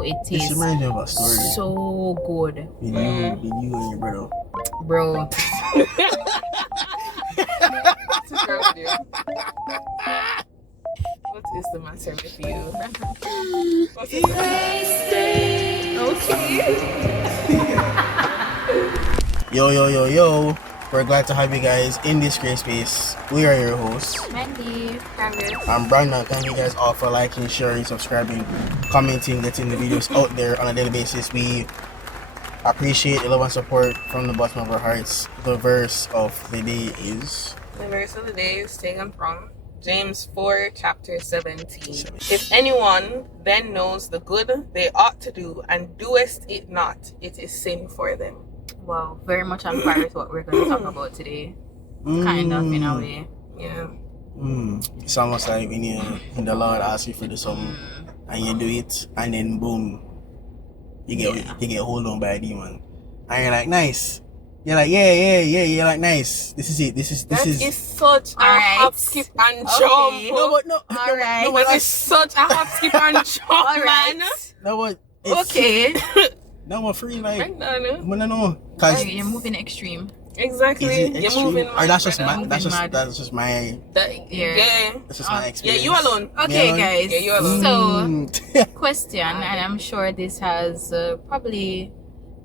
how it This tastes. reminds me of a story. So good, With you and your brother. bro. What's wrong with you? What is the matter with you? What is the Okay. Yo. We're glad to have you guys in this great space. We are your hosts. Mandy, Candace. I'm Brandon. Thank you guys all for liking, sharing, subscribing, commenting, getting the videos out there on a daily basis. We appreciate the love and support from the bottom of our hearts. The verse of the day is... The verse of the day is taken from James 4, chapter 17. If anyone then knows the good they ought to do and doeth it not, it is sin for them. Wow, very much on par with what we're going to talk about today. Kind of, in a way. Yeah. It's almost like when the Lord asks you for do something and you do it, and then boom, you get hold on by a demon, and you're like, nice. You're like, yeah. You're like, nice. This is it. This is such a hop, skip, and jump. Okay. That is such a hop, skip, and jump, man. No, but Okay. No, I'm free. Like, no. Cause You're moving extreme. Exactly. You're moving. Or that's just my. That's just my. That's just my experience. Yeah, you alone. Okay, guys. Yeah, you alone. So, question, and I'm sure this has probably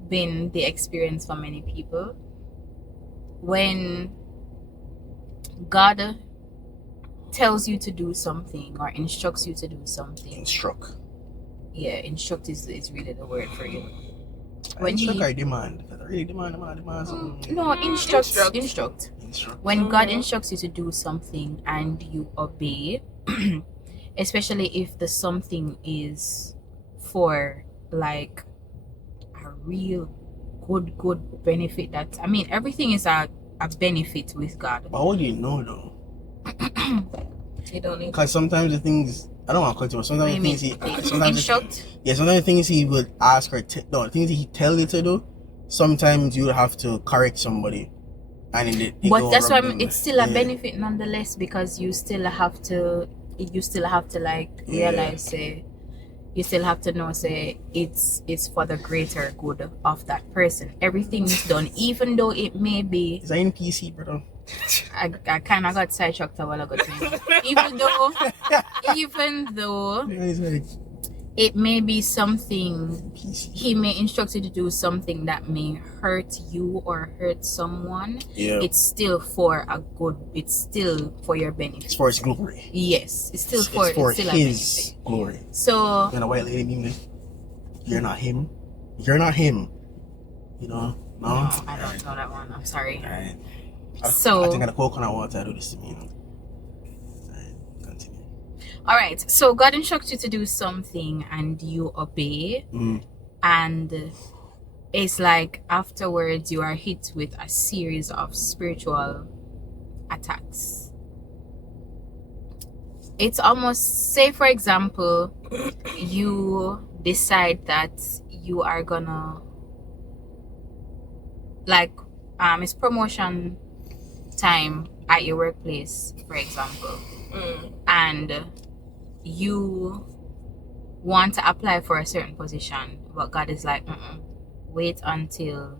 been the experience for many people. When God tells you to do something or instructs you to do something. Instruct. Yeah, instruct is really the word for you. When instruct or demand? Really demand something. No, instruct. When God instructs you to do something and you obey, especially if the something is for like a real good benefit, that I mean everything is a benefit with God. But what do you know though? You don't need. Because sometimes the things I don't want to cut you, but sometimes the things instruct. Sometimes the things he would ask or the things he tell you to do. Sometimes you would have to correct somebody, and but that's why it's still a benefit nonetheless, because you still have to like realize you still have to know it's for the greater good of that person. Everything is done, even though it may be. Is that in PC, brother? I kind of got sidetracked a while ago. Even though it may be something, he may instruct you to do something that may hurt you or hurt someone. Yeah. It's still for a good. It's still for your benefit. It's for his glory. Yes, it's still for his glory. So you're a white lady, mean you're not him. You're not him. You know? No, I don't know that one. I'm sorry. All right. I think I coconut water do this to me. Continue. All right. So God instructs you to do something and you obey, and it's like afterwards you are hit with a series of spiritual attacks. It's almost, say for example, you decide that you are gonna it's promotion time at your workplace, for example, and you want to apply for a certain position, but God is like, wait until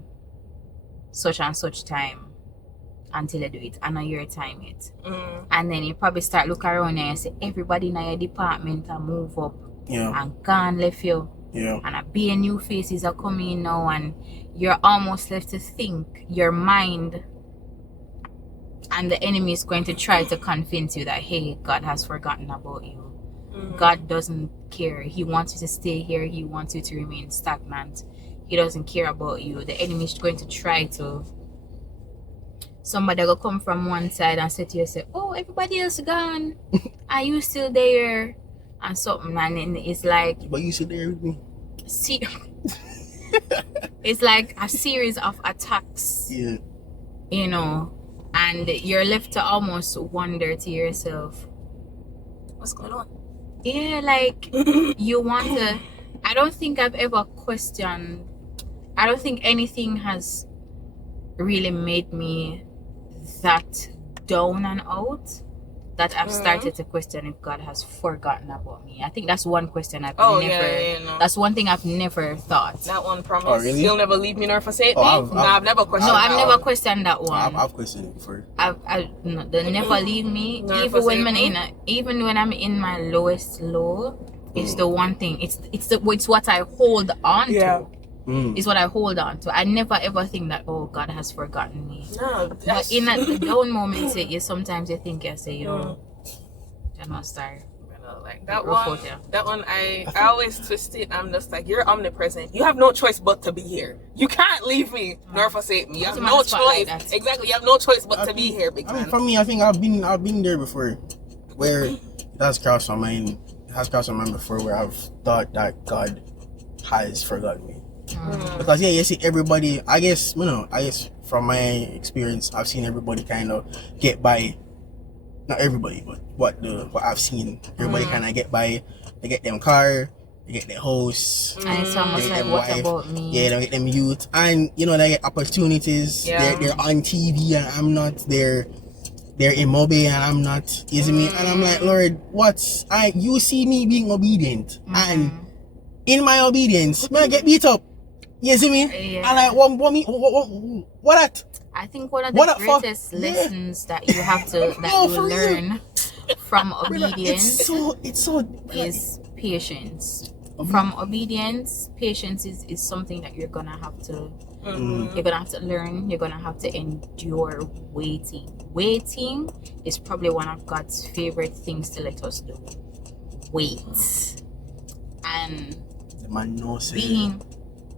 such and such time until you do it. I know your time it. And then you probably start look around and you see everybody in your department and move up and gone left you. Yeah. And a be new faces are coming in now, and you're almost left to think. Your mind and the enemy is going to try to convince you that, hey, God has forgotten about you. God doesn't care. He wants you to stay here. He wants you to remain stagnant. He doesn't care about you. The enemy is going to try to. Somebody will come from one side and say to you, oh, everybody else gone. Are you still there? And something, and then it's like, but you sit there with me. See, it's like a series of attacks. Yeah. You know, and you're left to almost wonder to yourself, what's going on? Yeah, like you want to. I don't think I've ever questioned. I don't think anything has really made me that down and out that I've started to question if God has forgotten about me. I think that's one question I've Oh, never. no. That's one thing I've never thought. That one promise. Oh, really? He'll never leave me nor forsake me. I've never questioned. No, I've that never one. questioned that one. I've questioned it before. The never leave me. Nor Even forsake when me. even when I'm in my lowest low, it's the one thing. It's what I hold on to. Is what I hold on to. I never ever think that, oh, God has forgotten me. No, But in the down moments, you sometimes you think, I say, yo, I must start. Like that one, I always twist it. I'm just like, you're omnipresent. You have no choice but to be here. You can't leave me nor forsake me. You have no choice. Exactly, you have no choice but to be here. Big man. For me, I think I've been there before, where it has crossed my mind. It has crossed my mind before, where I've thought that God has forgotten me. Because you see everybody. I guess from my experience, I've seen everybody kind of get by. Not everybody, but what I've seen, everybody kind of get by. They get them car, they get their house, And it's almost like, what about me? Yeah, they get them youth, and they get opportunities. Yeah. They're on TV and I'm not. They're in mobile and I'm not. You see me? And I'm like, Lord, you see me being obedient, and in my obedience, man, I get beat up. You see me? Yeah. And like, what that? I think one of the greatest lessons that you have to you learn from obedience it's so is patience. From obedience, patience is something that you're gonna have to you're gonna have to learn. You're gonna have to endure waiting. Waiting is probably one of God's favorite things to let us do. Wait. And the man knows being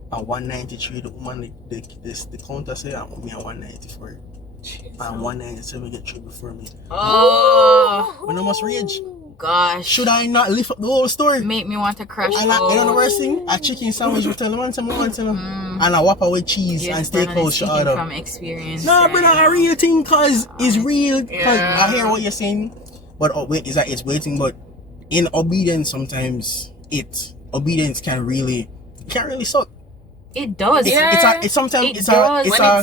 at 193, the woman, the counter say I'm me at 194. And 197 get through before me. Oh, when I must rage. Gosh. Should I not lift up the whole story? Make me want to crash. And you know the worst thing? A chicken sandwich with tell them and a whopper with cheese and steakhouse shut up. From experience. No, brother, a real thing, cause it's real. Cause I hear what you're saying, but wait, is that it's waiting? But in obedience, sometimes obedience can really suck. It does. It's sometimes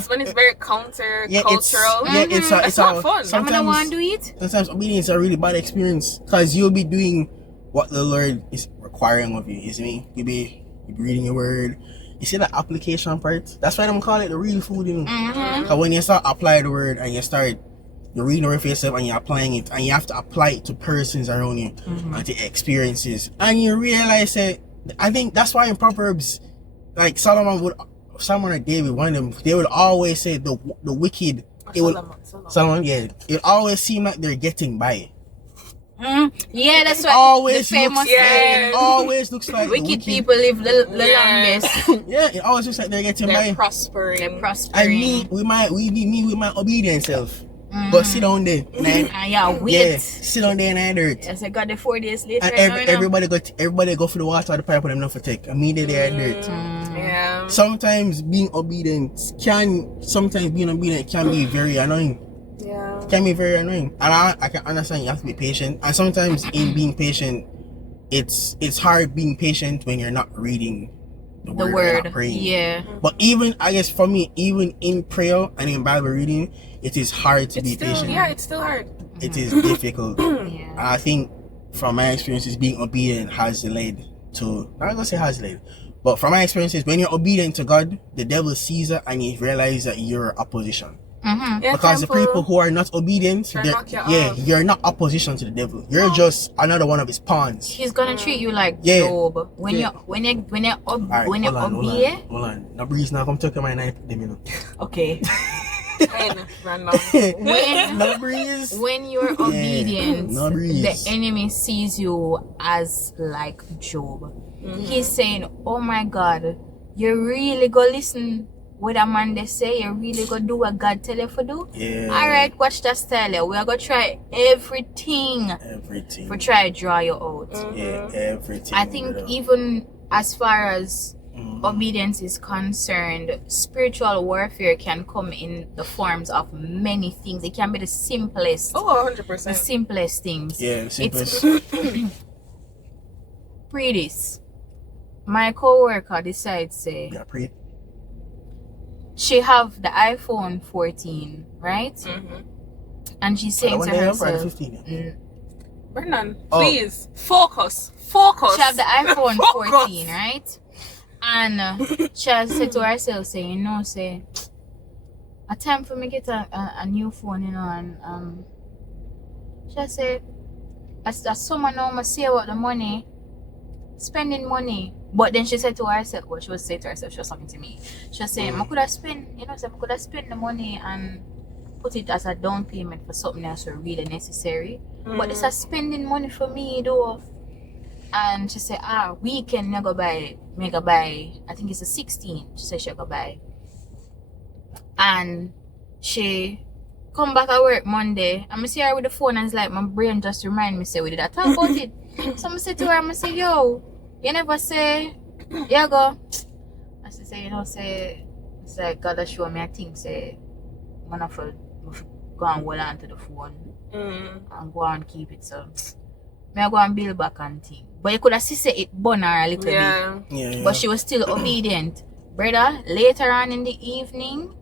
when it's very counter cultural. It's not fun. I'm gonna want to do it. Sometimes obedience is a really bad experience, because you'll be doing what the Lord is requiring of you. You see me? You'll be reading your word. You see the application part? That's why I'm call it the real food. Because when you start applying the word and you're reading the word for yourself and you're applying it, and you have to apply it to persons around you and to experiences, and you realize that. I think that's why in Proverbs, like Solomon or David, one of them, they would always say the wicked. Solomon, yeah, it always seem like they're getting by. Yeah, that's what always the famous it always looks like wicked people live the longest. Yeah, it always looks like they're getting by. They're prospering. And me with my obedient self. But sit down there, man. Wait. Yeah, sit down there and I dirt. Yes, I got the 4 days later. And everybody go for the water or the pipe, them not for take. Immediately I dirt. Yeah. Sometimes being obedient can be very annoying. Yeah. Can be very annoying. And I can understand you have to be patient. And sometimes in being patient, it's hard being patient when you're not reading the word. Yeah. But even, I guess for me, even in prayer and in Bible reading, it is hard to be patient. Yeah, it's still hard. It is difficult. Yeah. And I think from my experiences, being obedient has led to, I'm not gonna say has led, but from my experiences, when you're obedient to God, the devil sees it and he realizes that you're opposition. Mm-hmm. Yeah, Because the people who are not obedient, you're not opposition to the devil. You're just another one of his pawns. He's gonna treat you like Job. When you obey. Hold on. Now breeze now come take my knife them, you know. Okay. When you're obedient, the enemy sees you as like Job. He's saying, oh my God, you really go listen what a man they say, you really go do what God tell you to do? Yeah. Alright, watch that style. We are gonna try everything. For try to draw you out. Yeah, everything. I think even as far as obedience is concerned, spiritual warfare can come in the forms of many things. It can be the simplest. Oh, 100%. The simplest things. Yeah, the simplest. Pre-this, my co-worker decides say she have the iPhone 14, right? And she's saying to herself, 15, Brendan, please, focus. Focus. She have the iPhone 14, right? And she has said to herself, say, you know, say, a time for me get a new phone, you know, and she said, as someone now must say about the money, spending money. But then she said to herself, what she was saying to herself, she was talking to me. She was saying, I could have spent, you know, so I could have spent the money and put it as a down payment for something else really necessary. But it's a spending money for me though. And she said, weekend me go buy, I think it's a 16. She said she'll go buy. And she come back at work Monday. And I see her with the phone and it's like my brain just remind me, say we did I talk about it. So I say to her, I say, yo, you never say, yeah go. I say, you know, say, it's like God has shown me a thing, say, I'm gonna go and hold on to the phone and go and keep it. So I go and build back and thing. But you could have see it burn her a little bit. Yeah. But she was still obedient. Brother, later on in the evening,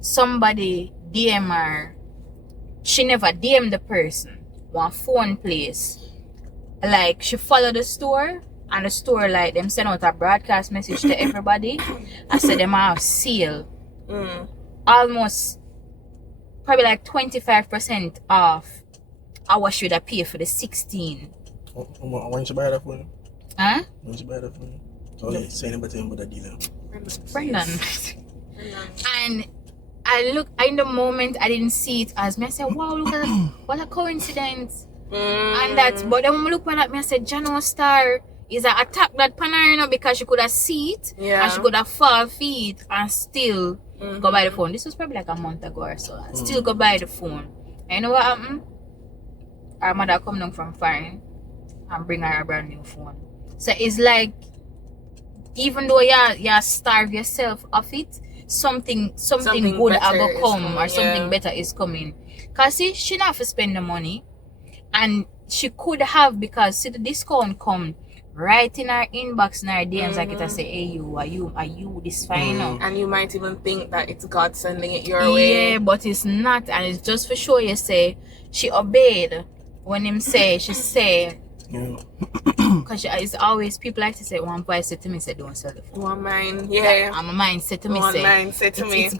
somebody DM her. She never DM the person. One phone place. Like she followed the store and the store like them send out a broadcast message to everybody. I said them have sale. Almost probably like 25% off. I should have paid for the 16. When you buy that phone? Huh? When you buy that phone? Oh yeah, saying about him with a dealer. Brendan. And I look in the moment I didn't see it as me. I said, wow, look at that. What a coincidence. And that, but then when I look at me, I said, Jano Star is an attack that panel, you know, because she could have see it and she could have fall feet and still go buy the phone. This was probably like a month ago or so. And still go buy the phone. And you know what happened? Our mother come down from foreign and bring her a brand new phone. So it's like, even though you starve yourself of it, something good will come or something better is coming. Cause see, she not have to spend the money, and she could have, because see the discount come right in our inbox in our DMs, like it I say, hey you, are you this fine now? And you might even think that it's God sending it your way. Yeah, but it's not, and it's just for sure. You say she obeyed when him say she say. Because it's always people like to say, one voice said to me, say, don't sell the phone. One mind, yeah. And my mind said to me, one say, mind said to me, it's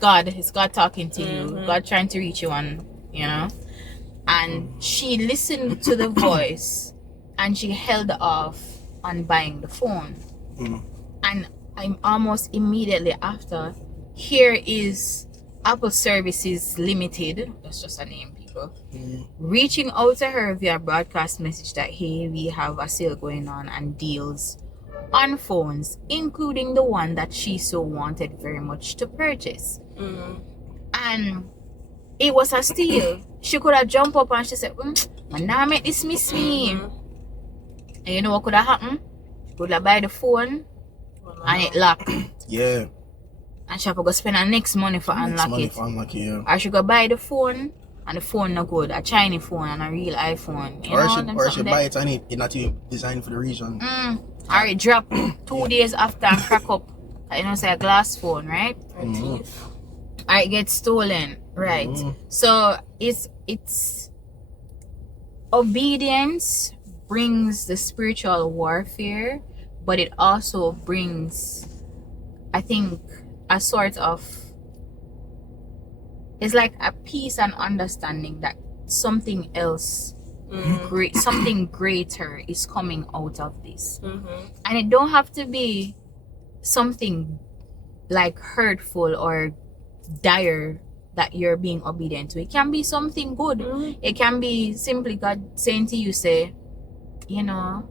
God talking to you, God trying to reach you, and you know. And she listened to the voice and she held off on buying the phone. And I'm almost immediately after, here is Apple Services Limited, that's just a name, reaching out to her via broadcast message that hey, we have a sale going on and deals on phones, including the one that she so wanted very much to purchase. And it was a steal. She could have jumped up and she said, now make this miss me. And you know what could have happened? She could have buy the phone and it locked. Yeah. And she have to go spend her next money for unlock it. Or she could buy the phone and the phone not good, a Chinese phone and a real iPhone. Or she buy it and it's not even designed for the region. Or it drop 2 days after and crack up. You know, say a glass phone, right? Or it gets stolen, right? So it's obedience brings the spiritual warfare, but it also brings, I think, a sort of, it's like a peace and understanding that something else, something greater is coming out of this. And it don't have to be something like hurtful or dire that you're being obedient to. It can be something good. It can be simply God saying to you, say, you know,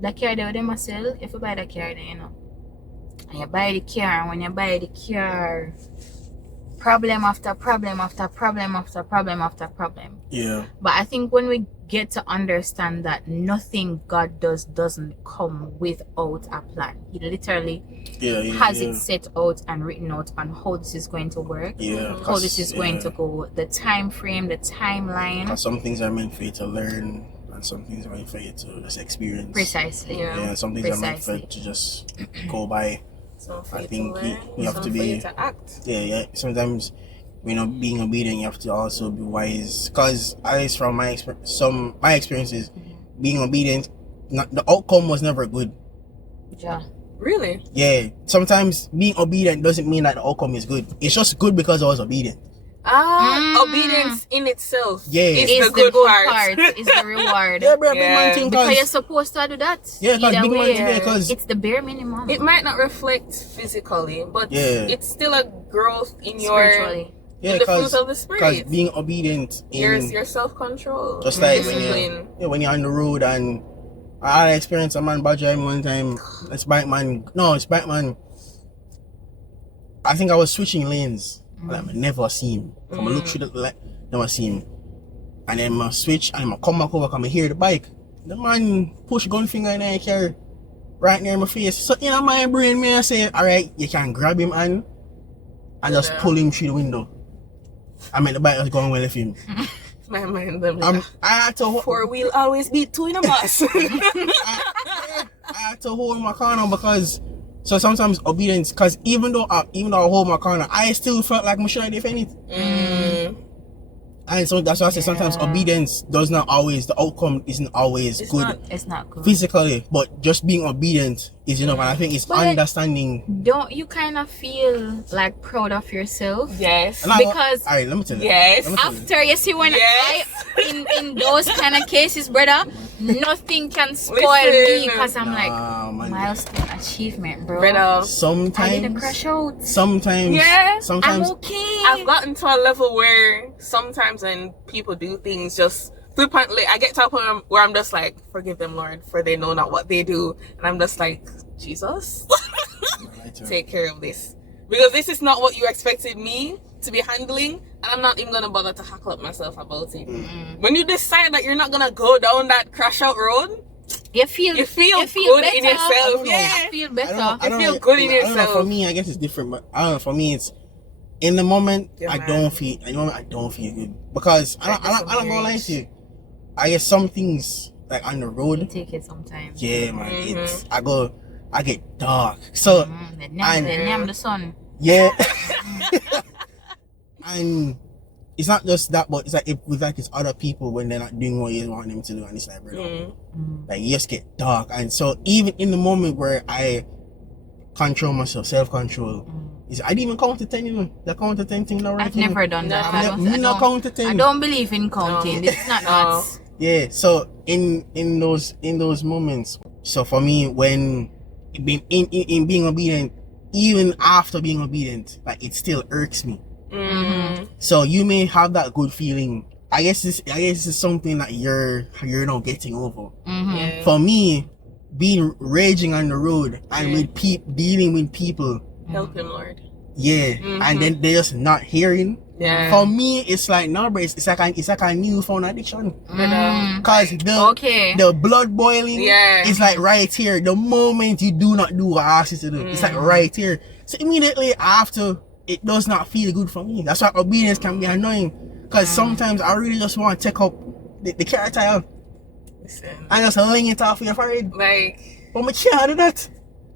the car that they must sell, if you buy the car, then you know, and you buy the car, and when you buy the car, problem after problem after problem after problem after problem. Yeah. But I think when we get to understand that nothing God does doesn't come without a plan. He literally has it set out and written out on how this is going to work. How this is going to go. The time frame, the timeline. Some things are meant for you to learn, and some things are meant for you to just experience. Precisely. Yeah. Some things are meant for you to just go by. I think you have to be. To act. Yeah. Sometimes you know, being obedient, you have to also be wise. Because at least from my experiences, being obedient, the outcome was never good. Yeah. Really? Yeah. Sometimes being obedient doesn't mean that the outcome is good. It's just good because I was obedient. Obedience in itself is It's the good part. It's the reward. Yeah, bro, big man thing, Because you're supposed to do that. Yeah, because Either big man way, thing, because it's the bare minimum. It might not reflect physically, but it's still a growth in Spiritually. in the fruit of the spirit. Because being obedient in your self-control, just like discipline. when you're on the road, and I had experience a man badger one time. It's bike man. I think I was switching lanes. Like, I never see him. I'm look through the light, never see him. And then I switch and I come back over, come hear the bike. The man push gun finger in the car right near my face. So in my brain, me I say, alright, you can grab him and just pull him through the window. I mean, the bike was going well with him. My mind, I had to four wheel always beat two in a bus. I had to hold my corner because. So sometimes obedience, because even though I hold my corner, I still felt like I should have defended it. And so that's why I say sometimes obedience does not always, the outcome isn't always good. It's not good. Physically, but just being obedient is enough. And I think it's understanding. Don't you kind of feel like proud of yourself? Yes. Because alright, let me tell you. Yes. After you see when in those kind of cases, brother, nothing can spoil me because I'm like milestone achievement, bro. Brother. Sometimes I didn't crash out. Sometimes I'm okay. I've gotten to a level where sometimes when people do things just flippantly, I get to a point where I'm just like, forgive them, Lord, for they know not what they do. And I'm just like, Jesus, take care of this. Because this is not what you expected me to be handling, and I'm not even going to bother to hackle up myself about it. When you decide that you're not going to go down that crash out road, you feel good better. in yourself. I feel better. You feel good in yourself. I don't know, for me, I guess it's different, but I don't know, for me, it's in the moment, I don't feel good. Because I'm not going to lie to you. I guess some things, like on the road, you take it sometimes. Yeah, man. I get dark. So, the name the sun. Yeah. And it's not just that, but it's like it's other people when they're not doing what you want them to do, and it's like, bro, like you just get dark. And so even in the moment where I control myself, self-control, I didn't even count to 10, you know. The count to 10 thing now, right? I've never done that. I don't count to 10. I don't believe in counting. It's not nuts. Yeah, so in those moments, so for me, when in being obedient, even after being obedient, like it still irks me. So you may have that good feeling. I guess it's something that you're not getting over. For me, being raging on the road and with dealing with people, help him, Lord. Yeah, and then they're just not hearing. Yeah. For me, it's like no, bro. It's like a newfound addiction. Cause the blood boiling is like right here. The moment you do not do what I ask you to do, it's like right here. So immediately after, it does not feel good for me. That's why obedience can be annoying. Cause sometimes I really just want to take up the car tire and just ling it off your forehead. Like, but I can't do that.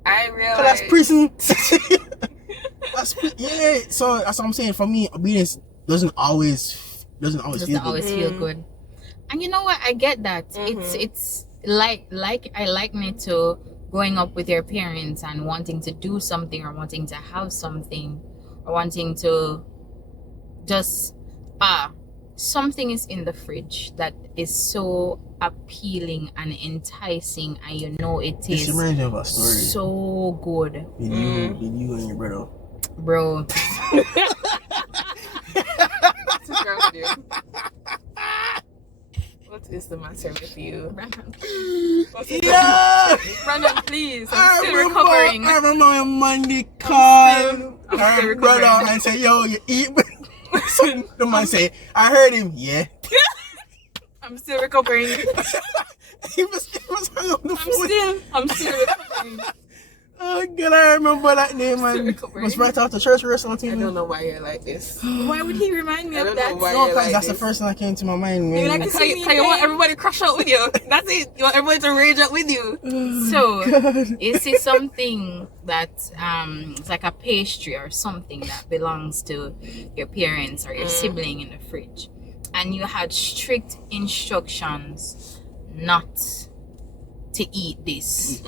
I realize. Cause that's prison. So that's what I'm saying. For me, obedience doesn't always feel good. And you know what? I get that. It's like I liken it to growing up with your parents and wanting to do something or wanting to have something or wanting to just something is in the fridge that is so appealing and enticing, and you know it is. This reminds me of a story. So good. With you and your brother. Bro. What is the matter with you? Brandon, please. I'm still recovering. I remember when Mandy called her brother and said, yo, you eat. So the man say, I heard him. Yeah. I'm still recovering. he was hung on the phone. I'm still recovering. Oh Girl, I remember that name, man. Was right after church or something. I don't know why you're like this. Why would he remind me I of don't that? know why No, you're because like that's this. the first thing that came to my mind, man. You like to Cause see you, me you want again? everybody to crush out with you. That's it. You want everybody to rage out with you. So, you see something that it's like a pastry or something that belongs to your parents or your sibling in the fridge, and you had strict instructions not to eat this,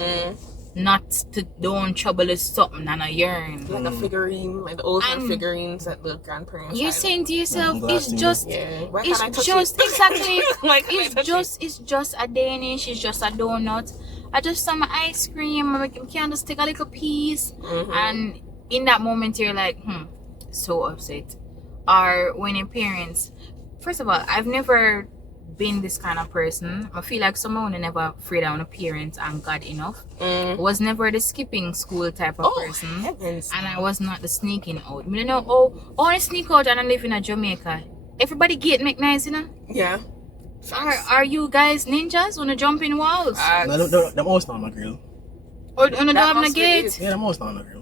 not to don't trouble with something and a urine. Like a figurine, like the old And figurines that the grandparents You're had. saying to yourself, I'm it's blasting you. just. Yeah. Why can't I It's touch just it? exactly. Why can't I touch It's just a Danish. It's just a donut. I just saw my ice cream. I can just take a little piece, and in that moment you're like, so upset. Or when your parents, first of all, I've never been this kind of person. I feel like someone who never afraid of a parent and God enough. Was never the skipping school type of person. Heavens. And I was not the sneaking out. I know, I sneak out and I live in Jamaica. Everybody get make nice, you know? Yeah. Are you guys ninjas wanna jump in walls? No, the most on my grill. Or on the That door of the must be gate? it. Yeah, the most on the grill.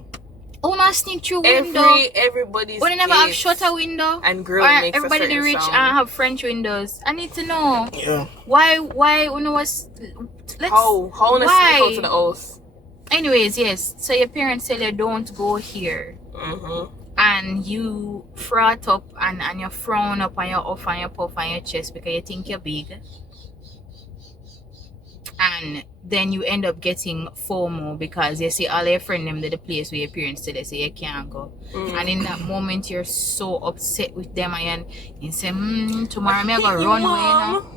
Oh, not sneak through window. Everybody's Or they never have gates shutter window. and grill Or makes everybody a the certain rich sound. and have French windows. I need to know Yeah. why you know what's let's How on a sneak out to the house. anyways, yes. So your parents tell you don't go here. And you froth up and you frown up and you off and you puff on your chest because you think you're big. And then you end up getting FOMO because you see all your friends them to the place where your parents tell you say you can't go. And in that moment you're so upset with them and you say, tomorrow I'm gonna run away now.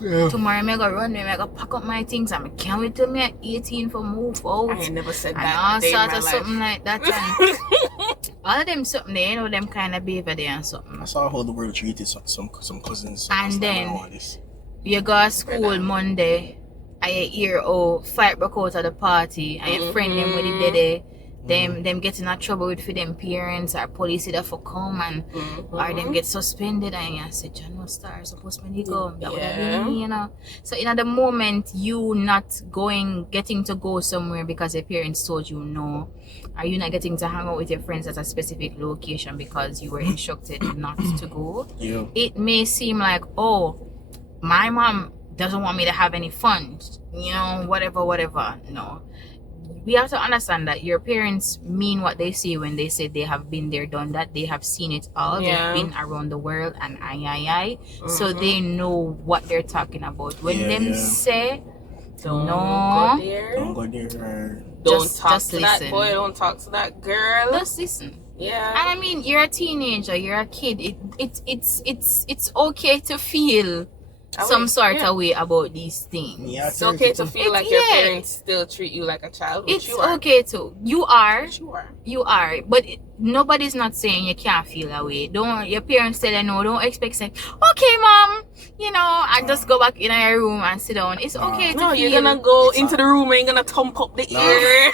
Yeah. Tomorrow I'm gonna run away, I'm gonna pack up my things and I can't wait till me at 18 for move out. I ain't never said And that. all day in sorts my of life. something like that. And all of them something there, you know, them kind of behavior there and something. I saw how the world treated some cousins. And last time then- I know this. You go to school Monday and you hear fight broke out at the party and your friend them with the day them getting in trouble with for them parents or police either for come and or them get suspended and you say John was star supposed to go. That would have been me, you know. So in the moment you not getting to go somewhere because your parents told you no, or you not getting to hang out with your friends at a specific location because you were instructed not to go. Yeah. It may seem like, oh, my mom doesn't want me to have any fun, you know, whatever. No, we have to understand that your parents mean what they say when they say they have been there, done that. They have seen it all. Yeah. They've been around the world and so they know what they're talking about. When them say Don't no, go there. Don't go there. Don't Just- talk just to listen. that boy. Don't talk to that girl. just listen. Yeah. And I mean, you're a teenager, you're a kid. It's okay to feel some sort of way about these things. Yeah, It's okay to feel like your parents still treat you like a child. Which It's you are. okay to. You are. Which you are. You are. But nobody's not saying you can't feel that way. Don't your parents tell you no. Don't expect saying, okay, mom, you know, and just go back in your room and sit down. It's okay to No, feel. you're gonna go into the room and you're gonna thump up the ear.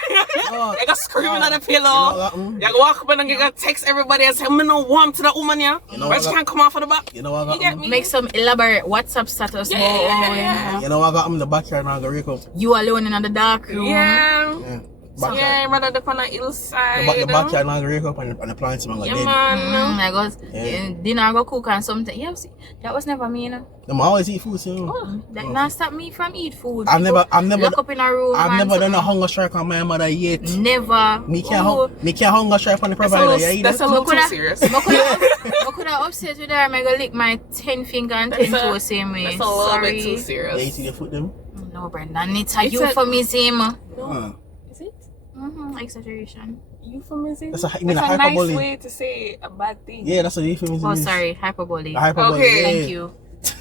No. You're gonna scream on the You know pillow. what, You're gonna walk up and you're gonna text everybody and say, I'm no warm to that woman, yeah. You know But what, she can't come off of the back. You know what I You got? get me? Make some elaborate WhatsApp status. Yeah. You know what I got? I'm in the backyard now. I go wake up. You alone in the dark room. Yeah. Yeah. Yeah, rather up on the hillside. The backyard now. I go wake up and the plants are Yeah, dead. man. I go Yeah. dinner go cook and something. Yeah, see, that was never me, you know. Them always eat food, so. That not stop me from eat food. I've never lock up in a room. I've and never done a something. hunger strike on my mother yet. Never. Me can't hunger strike on the provider. Yeah, That's a little too serious. I could have upset with her. I'm gonna lick my 10 finger and 10 toe same way. That's a little bit too Sorry. serious. Yeah, you see the foot them? No, Brendan, it's a It's a- euphemism. No. Is it? Exaggeration. Euphemism? That's a, you mean That's a a nice hyperbole. way to say a bad thing. Yeah, that's what euphemism Oh, is. sorry, hyperbole. A hyperbole. Okay. Yeah. Thank you.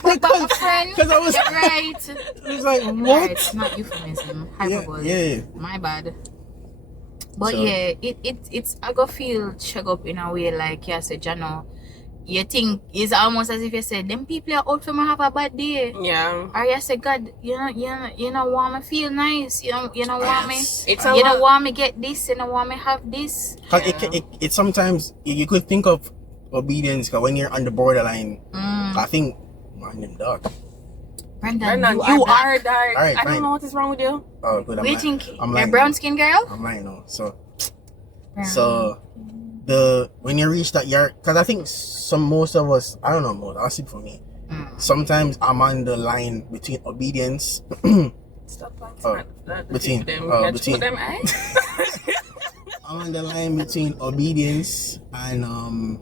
But friend, 'Cause I was- you're right. It's like, Right, what? it's not euphemism. Yeah, Hyperbole. yeah. My bad. But So- yeah, it's I go feel check up in a way like you said, Jano. You think it's almost as if you said them people are out for me have a bad day. Yeah. Or you say, God, you know want me feel nice. You know want me. It's a You lot. don't want me get this. You don't want me have this. 'Cause it sometimes you could think of obedience, because when you're on the borderline, I think, man, them dog. Brendan, you are dark. Alright, I fine. don't know what is wrong with you. Oh, good. What do you think? I'm You're lying brown now. skin girl? I'm lying now. So Brown. when you reach that year, because I think most of us, I don't know, most, I'll speak for me. Sometimes I'm on the line between obedience. Stop between them eyes. I'm on the line between obedience and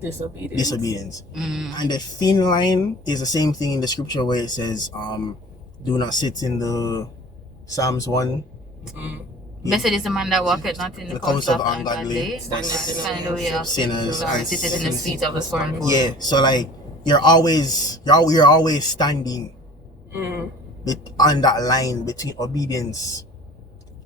disobedience. And the thin line is the same thing in the scripture where it says, do not sit in the Psalms 1. Blessed is the man that walketh not in the counsel of ungodly, standeth in the way of sinners, and sitteth in the seat of the scornful. Yeah, so like you're always standing on that line between obedience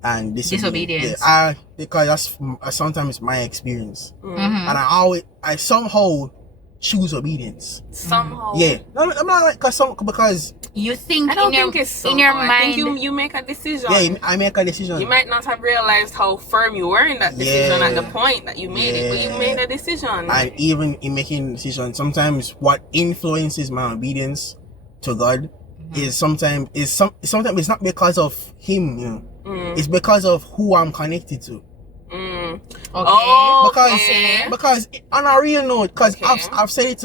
and disobedience. Yeah, because that's sometimes my experience, and I somehow choose obedience. Somehow, yeah. No, I'm not like because you think I don't think it's in your mind. I think you make a decision. Yeah, I make a decision. You might not have realized how firm you were in that decision at the point that you made it, but you made a decision. And even in making decisions, sometimes what influences my obedience to God is sometimes it's not because of Him, you know. It's because of who I'm connected to. Okay. Because on a real note, because I've said it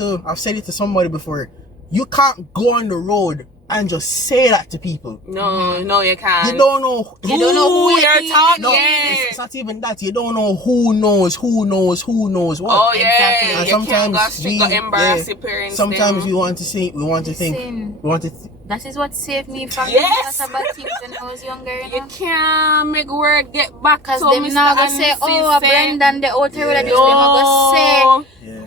to somebody before, you can't go on the road and just say that to people. No, you can't. You don't know who you're talking. No, it's not even that. You don't know who knows what. Oh yeah, exactly. And sometimes we got embarrassed parents. Sometimes we want to think. That is what saved me from bad things when I was younger. You can't make word get back. Cause them not gonna say, "Oh, Brendan, the old terror that them gonna say." Yeah.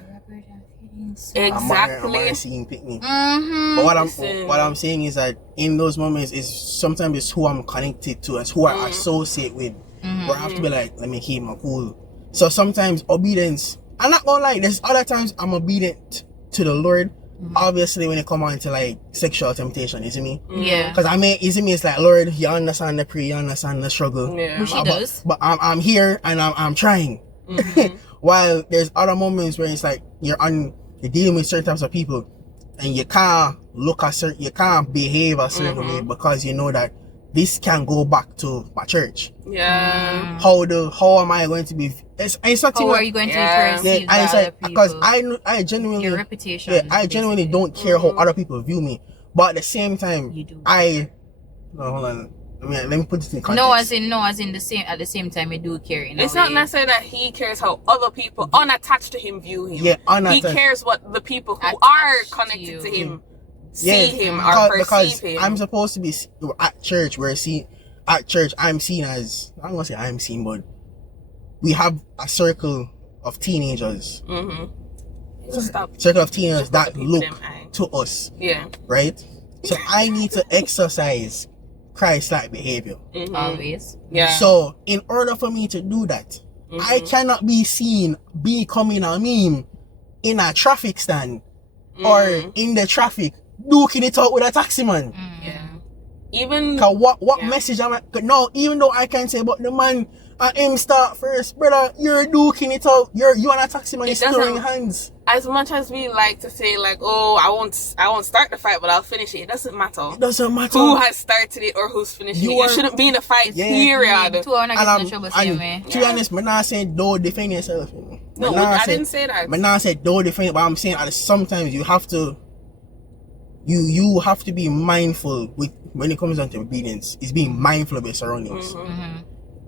Exactly. I'm seeing picnic. But what I'm saying is that in those moments is sometimes it's who I'm connected to, it's who I associate with. Where I have to be like, let me keep my cool. So sometimes obedience. I'm not gonna lie. There's other times I'm obedient to the Lord. Obviously, when it come on to like sexual temptation, you see me? Yeah. Because it's like, Lord, you understand the prayer, you understand the struggle. Yeah. Which He does. But I'm here and I'm trying. While there's other moments where it's like you're dealing with certain types of people and you can't you can't behave a certain way because you know that this can go back to my church. Yeah. How am I going to be? It's not how are you going to be perceived by other people? Because I genuinely your reputation. Yeah, I genuinely don't care how other people view me, but at the same time, you do. No, hold on. Let me put this in context. No, as in the same. At the same time, you do care. It's not necessarily that he cares how other people unattached to him view him. Yeah, unattached. He cares what the people who are connected to him see him or perceive him. I'm supposed to be at church. I'm seen as, I'm gonna say I'm seen, but we have a circle of teenagers. Circle of teenagers that look to us. Yeah. Right. So I need to exercise Christ-like behavior. Always. Yeah. So in order for me to do that, I cannot be seen becoming a meme in a traffic stand or in the traffic duking it out with a taxi man. Yeah. Even what message am I? No, even though I can say, but the man him start first, brother. You're duking it out. You and a taxi man is throwing hands. As much as we like to say, like, oh, I won't start the fight, but I'll finish it. It doesn't matter. It doesn't matter who has started it or who's finished it. You shouldn't be in a fight. Period. To be honest, I'm not saying don't defend yourself. No, I didn't say that. I'm not saying don't defend, but I'm saying sometimes you have to. You have to be mindful when it comes down to obedience. It's being mindful of your surroundings.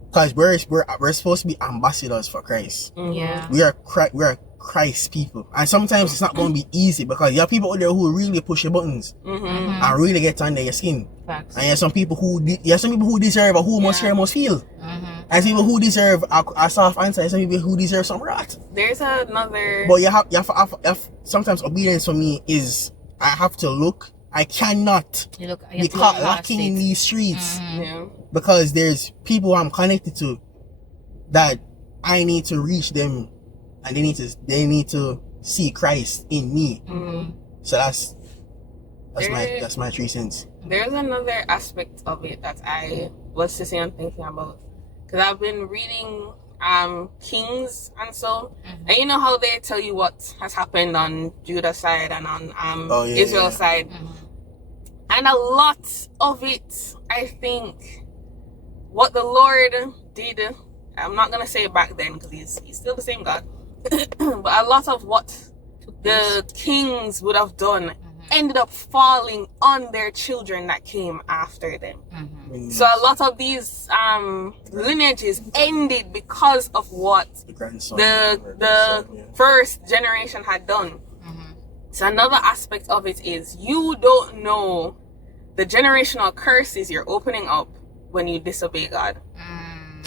Because we're supposed to be ambassadors for Christ. Yeah. We are Christ people, and sometimes it's not going to be easy because you have people out there who really push your buttons and really get under your skin. Facts. And you have some people who deserve a who must hear must feel. And people who deserve a soft answer. And some people who deserve some wrath. There's another. But you have sometimes obedience for me is I have to look. I cannot be caught lacking in these streets because there's people I'm connected to that I need to reach them, and they need to see Christ in me. So that's my 3 cents. There's another aspect of it that I was sitting and thinking about, because I've been reading Kings and so, and you know how they tell you what has happened on Judah's side and on Israel's side. And a lot of it, I think, what the Lord did, I'm not going to say back then because he's still the same God, but a lot of what the kings would have done ended up falling on their children that came after them. So a lot of these lineages ended because of what the first generation had done. So another aspect of it is you don't know the generational curses you're opening up when you disobey God.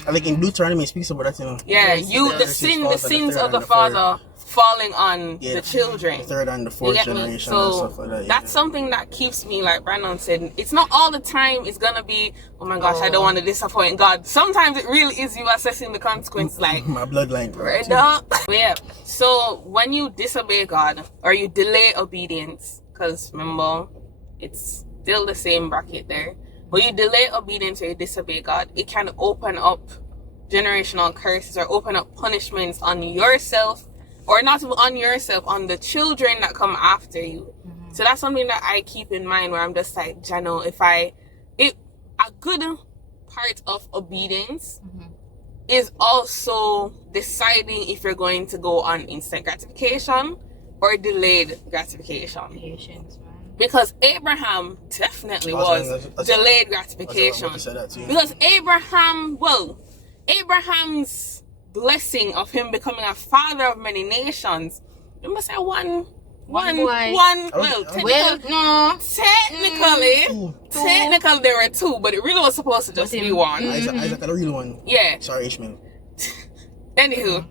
I think in Deuteronomy it speaks about that, you know. Yeah, the sins of the father falling on the children. The third and the fourth generation so and stuff like that. That's something that keeps me, like Brandon said, it's not all the time it's gonna be, oh my gosh, I don't want to disappoint God. Sometimes it really is you assessing the consequences, like my bloodline. Yeah. So when you disobey God or you delay obedience, because remember, it's still the same bracket there. When you delay obedience or you disobey God, it can open up generational curses or open up punishments on yourself, or not on yourself, on the children that come after you. So that's something that I keep in mind, where I'm just like, Jano, a good part of obedience is also deciding if you're going to go on instant gratification or delayed gratification. Patience, man. Because Abraham definitely was delayed gratification. Because Abraham's blessing of him becoming a father of many nations, you must say technically there were two, but it really was supposed to just be one. Isaac the real one. Yeah. Sorry, Ishmael. Anywho,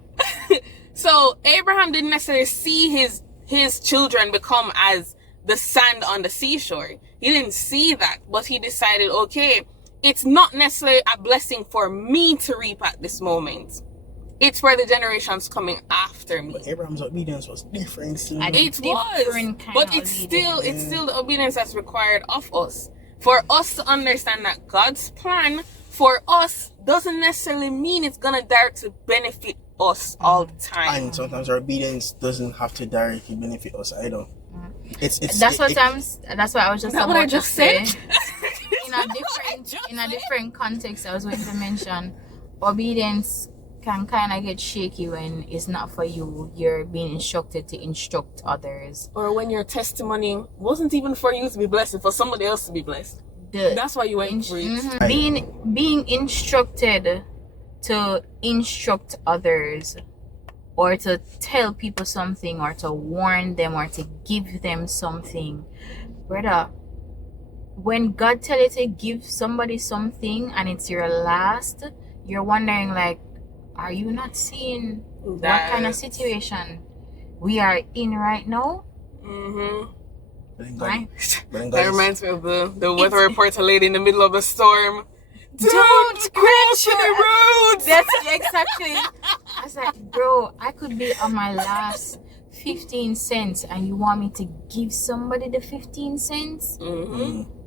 so Abraham didn't necessarily see his children become as the sand on the seashore. He didn't see that, but he decided, okay, it's not necessarily a blessing for me to reap at this moment. It's for the generations coming after me. But Abraham's obedience was different. It's still the obedience that's required of us. For us to understand that God's plan for us doesn't necessarily mean it's gonna directly benefit us all the time. And sometimes our obedience doesn't have to directly benefit us either. That's what I was just about to say. in a different context, I was going to mention obedience can kind of get shaky when it's not for you. You're being instructed to instruct others, or when your testimony wasn't even for you to be blessed, it's for somebody else to be blessed. That's why you went for it. Being instructed to instruct others, or to tell people something, or to warn them, or to give them something, brother. When God tell you to give somebody something and it's your last, you're wondering, like, are you not seeing what kind of situation we are in right now? Right? That reminds me of the weather reporter lady in the middle of the storm. Don't scratch the roads. That's exactly. I was like, bro, I could be on my last 15 cents and you want me to give somebody the 15 cents?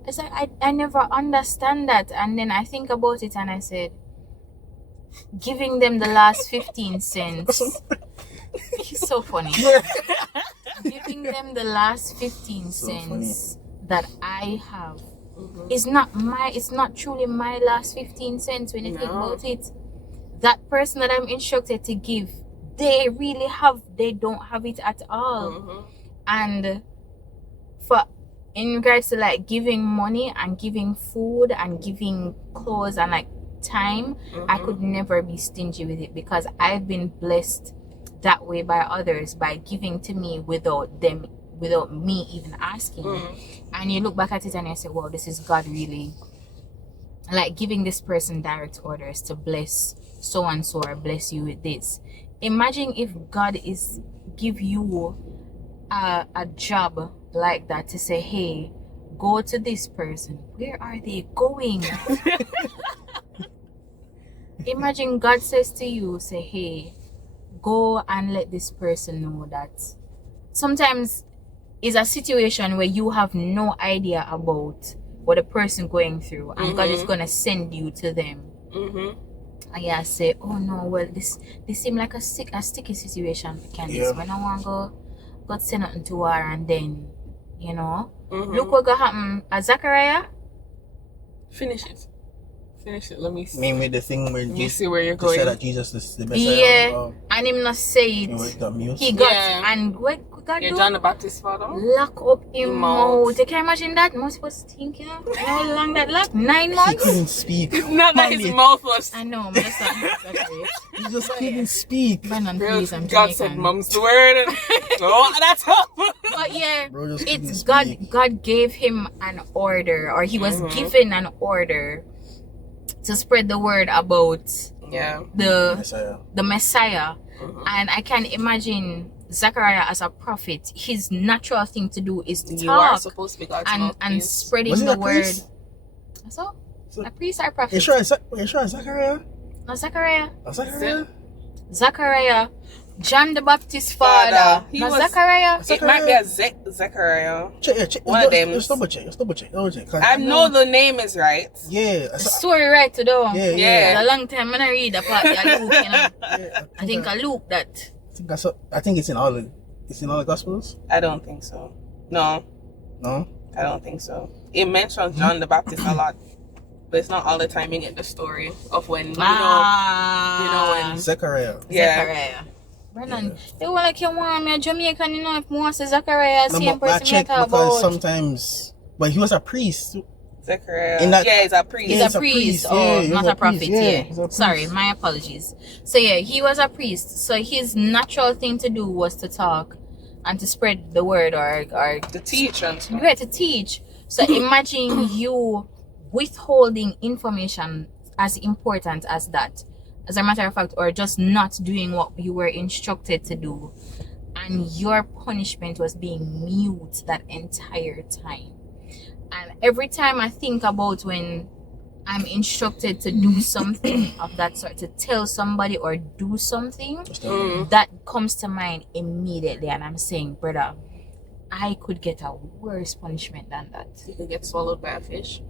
It's like, I never understand that. And then I think about it and I said, giving them the last 15 cents. It's so funny. Giving them the last 15 cents that I have. It's not truly my last 15 cents when you think about it. That person that I'm instructed to give, they don't have it at all. And in regards to like giving money and giving food and giving clothes and like time, I could never be stingy with it, because I've been blessed that way by others, by giving to me without me even asking. And you look back at it and you say, wow, this is God really like giving this person direct orders to bless so and so, or bless you with this. Imagine if God is give you a job like that, to say, hey, go to this person. Where are they going? Imagine God says to you, say, hey, go and let this person know that sometimes it's a situation where you have no idea about what a person going through, and God is gonna send you to them. And you say, oh no, well, this seems like a sticky situation for Candace. When I want to go send nothing to her, and then, you know, look what gonna happen at Zachariah. Finish it. Let me see. Mean with the thing where You see where you're going. Say that Jesus is the best. Yeah, and him not say it. He got and what God do? John the Baptist father. Lock up him mouth. You can imagine that? Most people think, you know how long that lock? 9 months. He couldn't speak. It's not that his mouth was. I know, but that's not He just couldn't speak. Man, please, I'm God said mom's the word. Oh, that's up. But yeah, Bro, just it's couldn't God. speak. God gave him an order, or he was given an order to spread the word about the Messiah. And I can imagine Zachariah as a prophet. His natural thing to do is to You are talk supposed to be God's and mouthpiece. spreading the word. So, a priest or prophet? You sure it's Zachariah? Not Zachariah. Zachariah? Zachariah. John the Baptist father. He Not was- Zachariah. It might be a Zechariah. Check. One of them. Just double check. I know the name is right. Yeah. The story right to do. Yeah. It's a long time when I read the part of Luke, you know. I think I Luke that. I think it's in all the Gospels. I don't think so. No, I don't think so. It mentions John the Baptist a lot, but it's not all the time you get the story of when you know when Zechariah. Zachariah. Brennan, they were like, you want me a Jamaican, you know, if more say Zachariah, No, same but I person check you talk because about. sometimes, but he was a priest. Zechariah. Yeah, he's a priest. He's a priest, or he's not a a prophet, priest. yeah. He's a priest. Sorry, my apologies. So yeah, he was a priest. So his natural thing to do was to talk and to spread the word or to teach and stuff. yeah, to teach. So imagine you withholding information as important as that. As a matter of fact, or just not doing what you were instructed to do. And your punishment was being mute that entire time. And every time I think about when I'm instructed to do something of that sort, to tell somebody or do something, that comes to mind immediately. And I'm saying, brother, I could get a worse punishment than that. You could get swallowed by a fish.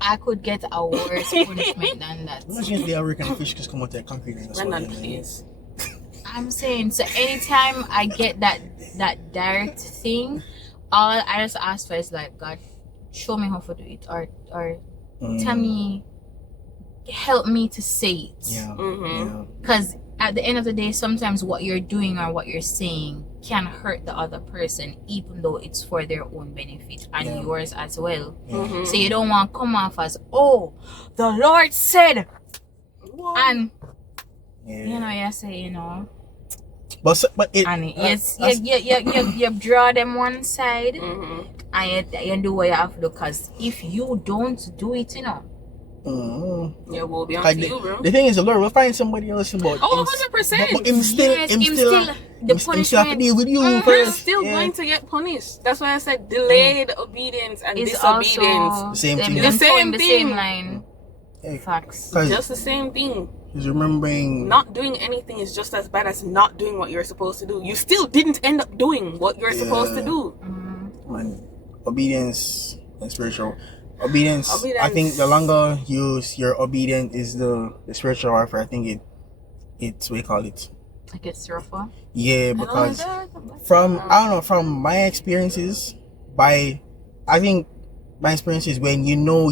I could get a worse punishment than that. Imagine if the American fish just come out there concrete and Brennan, please. I'm saying, so anytime I get that direct thing, all I just ask for is like, God, show me how to do it, or tell me, help me to say it. Yeah. Because at the end of the day, sometimes what you're doing or what you're saying can hurt the other person, even though it's for their own benefit and yours as well. So you don't want to come off as, oh, the Lord said, and you know, you say, you know, but it, and yes, you draw them one side, and you do what you have to do. Because if you don't do it, you know, yeah, we'll be on like to you, bro. the thing is, the Lord will find somebody else about. 100%. But him still have to deal with you You're first. still going to get punished. That's why I said delayed obedience and disobedience. Also The same thing. The same the thing. same line. Hey, Facts. Just the same thing. He's remembering. Not doing anything is just as bad as not doing what you're supposed to do. You still didn't end up doing what you're supposed to do. Man, obedience and spiritual. Obedience. I think the longer you're obedient is the spiritual warfare. I think it's what you call it. I guess rougher. Yeah, because from my experiences, I think my experiences when you know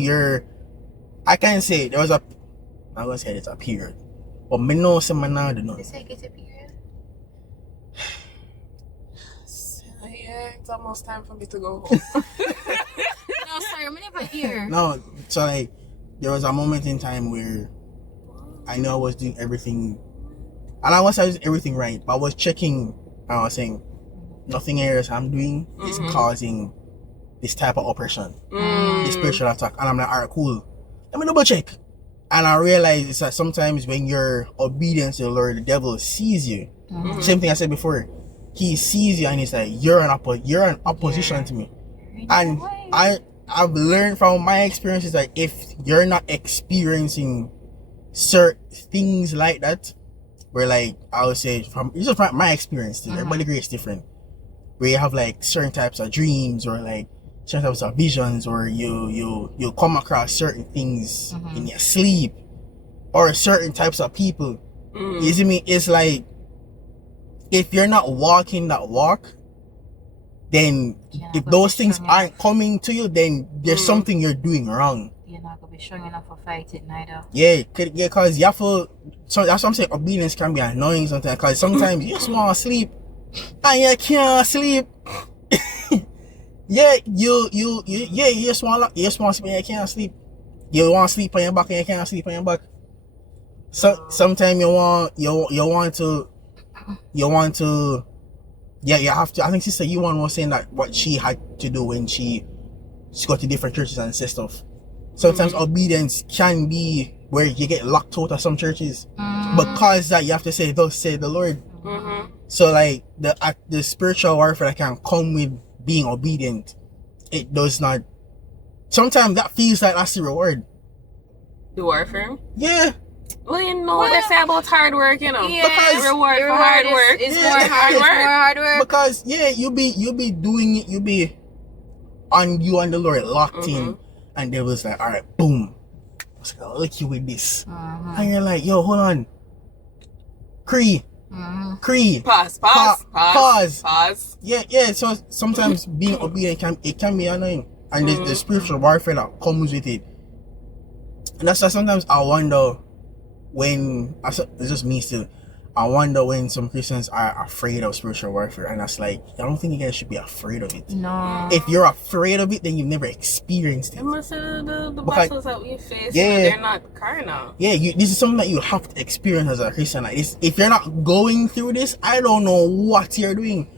I can't say there was I'm gonna say it's a period, but me know some now do know. They say get a period. Yeah, it's almost time for me to go home. No, sorry, I'm never here. No, so like there was a moment in time where I know I was doing everything, and I was doing everything right, but I was checking. And I was saying nothing else I'm doing is causing this type of oppression, this spiritual attack, and I'm like, alright, cool. Let me double check. And I realized it's that sometimes when you're obedient to the Lord, the devil sees you. Same thing I said before. He sees you and he's like, you're an opposition to me. And I've learned from my experiences that if you're not experiencing certain things like that, where like I would say it's just from my experience, everybody agrees different. Where you have like certain types of dreams or like certain types of visions, or you come across certain things in your sleep, or certain types of people. You see me? It's like if you're not walking that walk, then if those things aren't coming to you, then there's something you're doing wrong. You're not gonna be strong enough to fight it neither. Yeah, because you have to. So that's what I'm saying. Obedience can be annoying sometimes. Because sometimes you just want to sleep and you can't sleep. Yeah, you just want to sleep and you can't sleep. You want to sleep on your back and you can't sleep on your back. So sometimes you want to. Yeah, you have to. I think Sister Yuan was saying that what she had to do when she got to different churches and said stuff. Sometimes obedience can be where you get locked out of some churches because that you have to say, "Thus say the Lord." So like the spiritual warfare that can come with being obedient, it does not. Sometimes that feels like that's the reward. The warfare. Yeah. Well, you know what they say about hard work, you know. Yeah, because the reward for hard work is more hard work. Because you'll be doing it. You'll be on you and the Lord locked in, and they was like, all right, boom, let's go lick you with this, and you're like, yo, hold on, Cree. Pause. Yeah. So sometimes being obedient can be annoying, and there's the spiritual warfare that comes with it, and that's why sometimes I wonder. It's just me still, I wonder when some Christians are afraid of spiritual warfare, and that's like, I don't think you guys should be afraid of it. No. If you're afraid of it, then you've never experienced it. And most of the battles that we face, they're not carnal. Yeah, this is something that you have to experience as a Christian. Like this, if you're not going through this, I don't know what you're doing.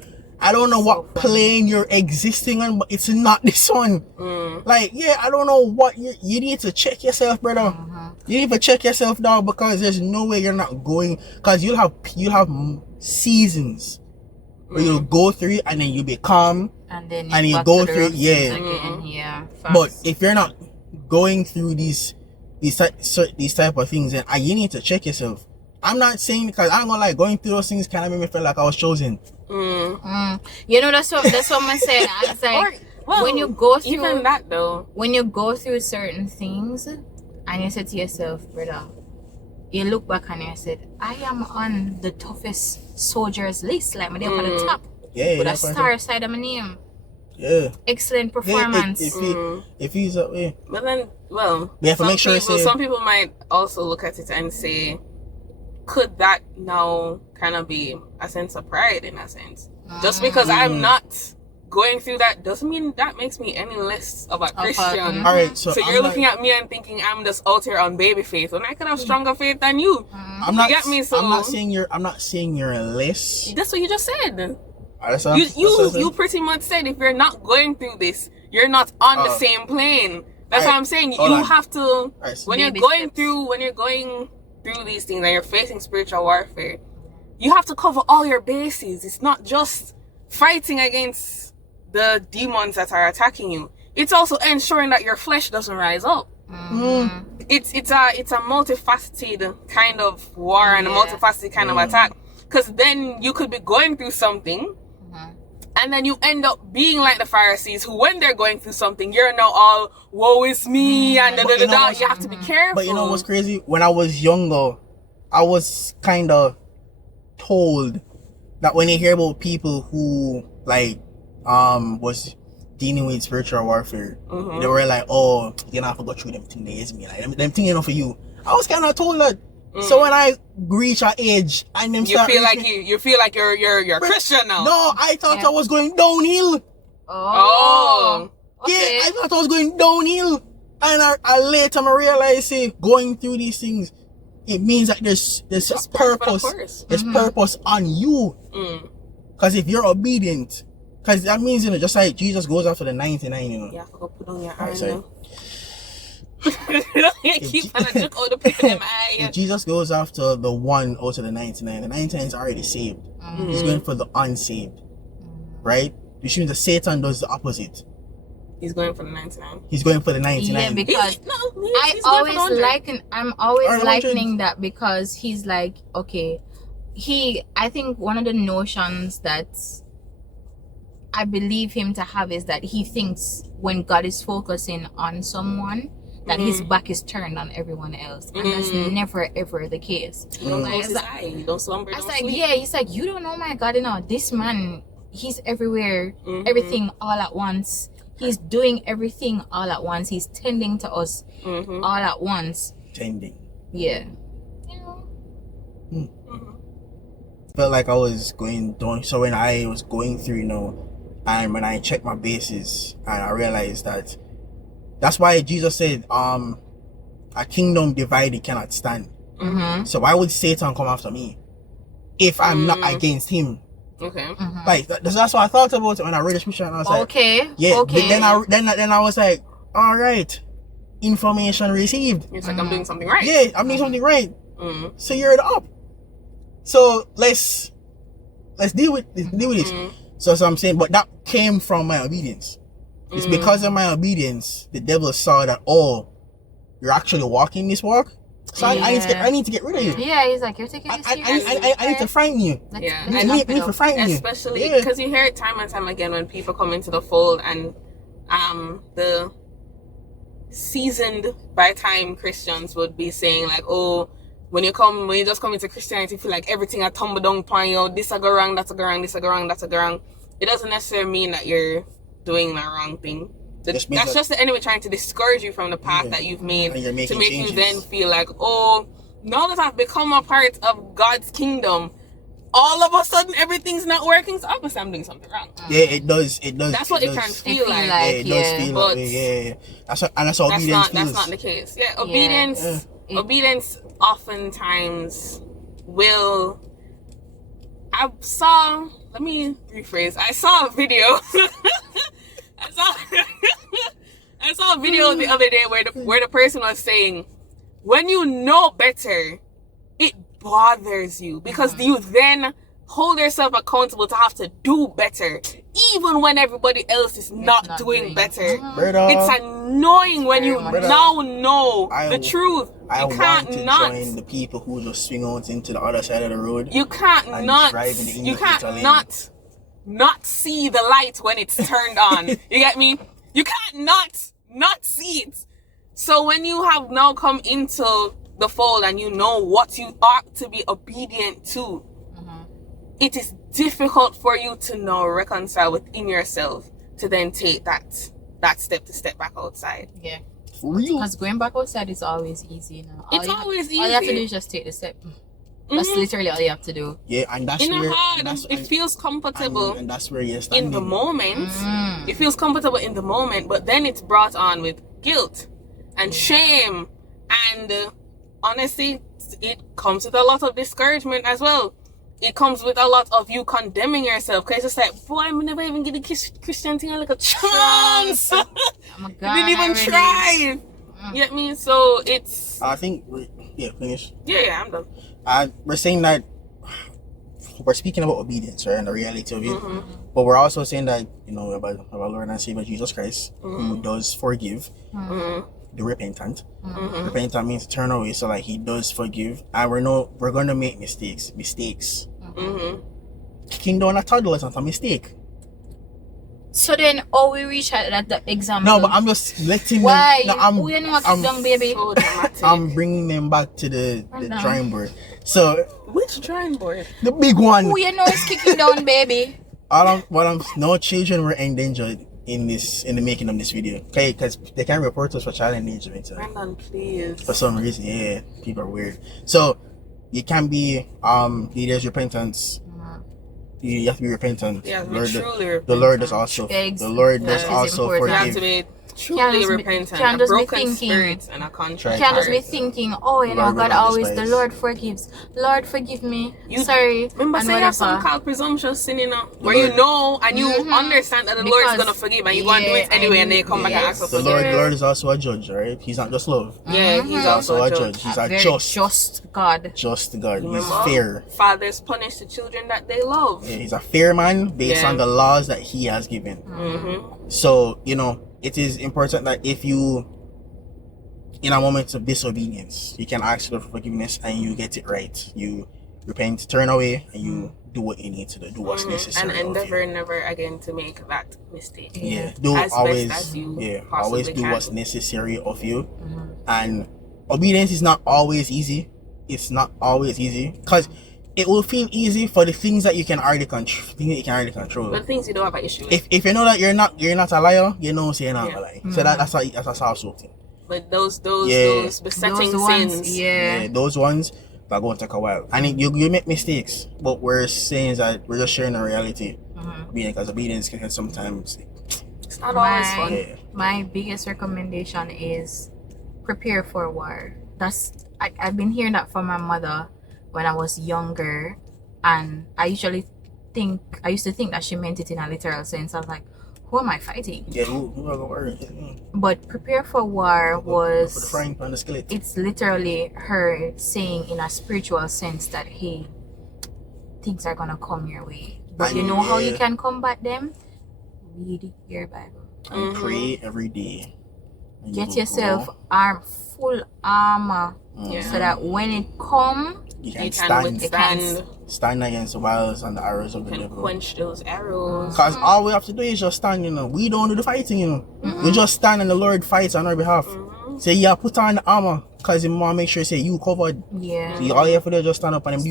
I don't know what plane you're existing on, but it's not this one. Like, yeah, I don't know what you need to check yourself, brother. You need to check yourself down, because there's no way you're not going, because you'll have seasons where you'll go through it and then you'll be calm and then you go through it. Yeah. But if you're not going through these type of things, then you need to check yourself. I'm not saying, because I'm gonna like going through those things kind of made me feel like I was chosen. You know, that's what I'm saying. It's like when you go through even that though, when you go through certain things and you say to yourself, brother, you look back and you said, I am on the toughest soldiers list, like my name on the top. Yeah, with a star side of my name. Yeah. Excellent performance. If he's up, yeah. But then, well, we have to make sure some people might also look at it and say, could that now kind of be a sense of pride in a sense? Just because I'm not going through that doesn't mean that makes me any less of a Christian. All right, so you're looking at me and thinking I'm just out here on baby faith when I could have stronger faith than you. I'm not saying you're less. That's what you just said. You pretty much said if you're not going through this, you're not on the same plane. That's what I'm saying. You have to when you're going through these things and you're facing spiritual warfare, you have to cover all your bases. It's not just fighting against the demons that are attacking you. It's also ensuring that your flesh doesn't rise up. It's a multifaceted kind of war and a multifaceted kind of attack. Because then you could be going through something, and then you end up being like the Pharisees, who when they're going through something, you're now all, woe is me, and da-da-da-da. You have to be careful. But you know what's crazy? When I was younger, I was kind of told that when you hear about people who, like, was dealing with spiritual warfare, they were like, oh, you don't have to go through them things, me. Like, them things enough for you. I was kind of told that. So when I reach an age and them you feel like you're Christian now. No, I thought I was going downhill. Oh. Okay. Yeah, I thought I was going downhill. And I later I realized, going through these things, it means that there's a purpose. There's purpose on you. Because if you're obedient, because that means, just like Jesus goes after the 99, You have to go put on your iron. If Jesus goes after the one out of the 99, the 99 is already saved. He's going for the unsaved, right? Which means that Satan does the opposite. He's going for the 99. He's going for the 99. Yeah, because I'm always likening that, because he's like, okay, I think one of the notions that I believe him to have is that he thinks when God is focusing on someone, that his back is turned on everyone else, and that's never ever the case. You don't close his eye, you don't slumber, don't sleep. Yeah, he's like, you don't know my God, this man, he's everywhere, everything all at once. He's doing everything all at once. He's tending to us all at once. Tending. Yeah. Felt like I was going down. So when I was going through, and when I checked my bases, and I realized that that's why Jesus said, a kingdom divided cannot stand. So why would Satan come after me if I'm not against him? Okay. Like that's what I thought about it when I read the scripture, and I was like, okay. But then I was like, all right, information received. It's like I'm doing something right. Yeah, I'm doing something right. So you're up. So let's deal with it. So I'm saying, but that came from my obedience. It's because of my obedience the devil saw that, oh, you're actually walking this walk. So I need to get rid of you. Yeah, he's like, you're taking this seriously. I need to frighten you. Yeah, I need to frighten you. Especially because you hear it time and time again when people come into the fold, and the seasoned by time Christians would be saying like, oh, when you just come into Christianity, you feel like everything I tumble down upon you, this I go wrong, that's a go wrong, this I go wrong, that's a go wrong. It doesn't necessarily mean that you're doing the wrong thing. That's just the enemy trying to discourage you from the path that you've made to make you then feel like, oh, now that I've become a part of God's kingdom, all of a sudden everything's not working, so obviously I'm doing something wrong. Yeah, it does. That's what it can feel like. Yeah, it does feel like it. Yeah. That's how obedience feels. That's not the case. Yeah, obedience oftentimes will... let me rephrase. I saw a video. I saw a video the other day where the person was saying, when you know better, it bothers you because you then hold yourself accountable to have to do better, even when everybody else is not doing better. It's annoying when you now know the truth. You can't not join the people who just swing out into the other side of the road. You can't not see the light when it's turned on. You get me? You can't not see it. So when you have now come into the fold and you know what you ought to be obedient to, it is difficult for you to now reconcile within yourself to then take that step to step back outside. Yeah. For real? Because going back outside is always easy. It's always easy. All you have to do is just take the step. That's literally all you have to do. Yeah, and that's where it feels comfortable. And that's where you're standing. In the moment. It feels comfortable in the moment, but then it's brought on with guilt and shame, and honestly, it comes with a lot of discouragement as well. It comes with a lot of you condemning yourself, because it's like, boy, I'm never even get the Christian thing like a chance. Oh my God, you didn't even try. You get me? So it's... I think... Yeah, finish. Yeah, I'm done. We're saying that we're speaking about obedience, right, and the reality of it, but we're also saying that, about Lord and Savior Jesus Christ, who does forgive the repentant. Repentant means turn away, so like he does forgive, and we're gonna make mistakes. Kicking down a toddler is not a mistake. So then, we reach at the example. No, but I'm just letting why? them. I'm baby. So dramatic. I'm bringing them back to the drawing board. So which drawing board? The big one. Who is kicking down, baby? No children were endangered in the making of this video. Okay, because they can report us for child endangerment. So Brandon, please. For some reason, yeah, people are weird. So you can be there's repentance. You have to be repentant. Yeah, truly repentant. The Lord does also forgive. You have to be truly repentant. A broken spirit and a contrite Can't just be heart. thinking, God always, the Lord forgives. Lord, forgive me. Sorry. Remember, say you have something called presumptuous sin, where you know and you understand that the Lord is going to forgive, and you go and do it anyway, and then you come back and ask for forgiveness. The Lord is also a judge, right? He's not just love. Yeah, he's also a judge. He's a just God. Just God. Remember, he's fair. Fathers punish the children that they love. Yeah, he's a fair man based on the laws that he has given. So, it is important that if you, in a moment of disobedience, you can ask for forgiveness and you get it right. You repent, turn away, and you do what you need to do what's necessary. And endeavor never again to make that mistake. Yeah, always do what's necessary of you. And obedience is not always easy. It's not always easy, because it will feel easy for the things that you can already control. But things you don't have an issue with. If you know that you're not a liar, you know say you're not a liar. So that's a soft thing. But those besetting sins, those ones that going to take a while. And you make mistakes, but we're saying that we're just sharing a reality. Because obedience can sometimes. It's not always fun. Yeah. My biggest recommendation is prepare for war. I've been hearing that from my mother when I was younger, and I used to think that she meant it in a literal sense. I was like, who am I fighting? Yeah, who are gonna worry? But prepare for war was for the frying pan, the skillet. It's literally her saying in a spiritual sense that, hey, things are gonna come your way, but you know how you can combat them? Read your Bible and pray every day. Get yourself full armor, so that when it comes, you can stand against the wiles and the arrows of the devil. Quench those arrows. Because all we have to do is just stand, we don't do the fighting, we just stand and the Lord fights on our behalf. So put on the armor, because you want to make sure you covered. So all you have to do is just stand up and do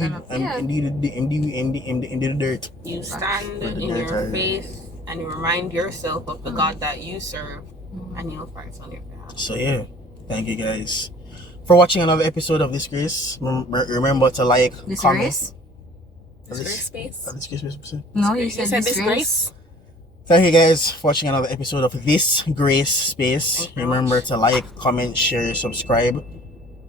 the dirt. You stand in your faith and you remind yourself of the God that you serve, and you'll fight on your behalf. So thank you guys for watching another episode of This Grace. Remember to like, comment. This Grace Space? This Grace Space? No, you said This Grace. Thank you guys for watching another episode of This Grace Space. Remember to like, comment, share, subscribe.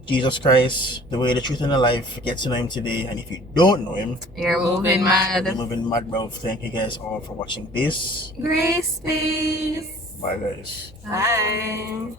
Jesus Christ, the way, the truth, and the life. Get to know him today. And if you don't know him, you're moving mad. You're moving mad, bro. Thank you guys all for watching This Grace Space. Bye, guys. Bye.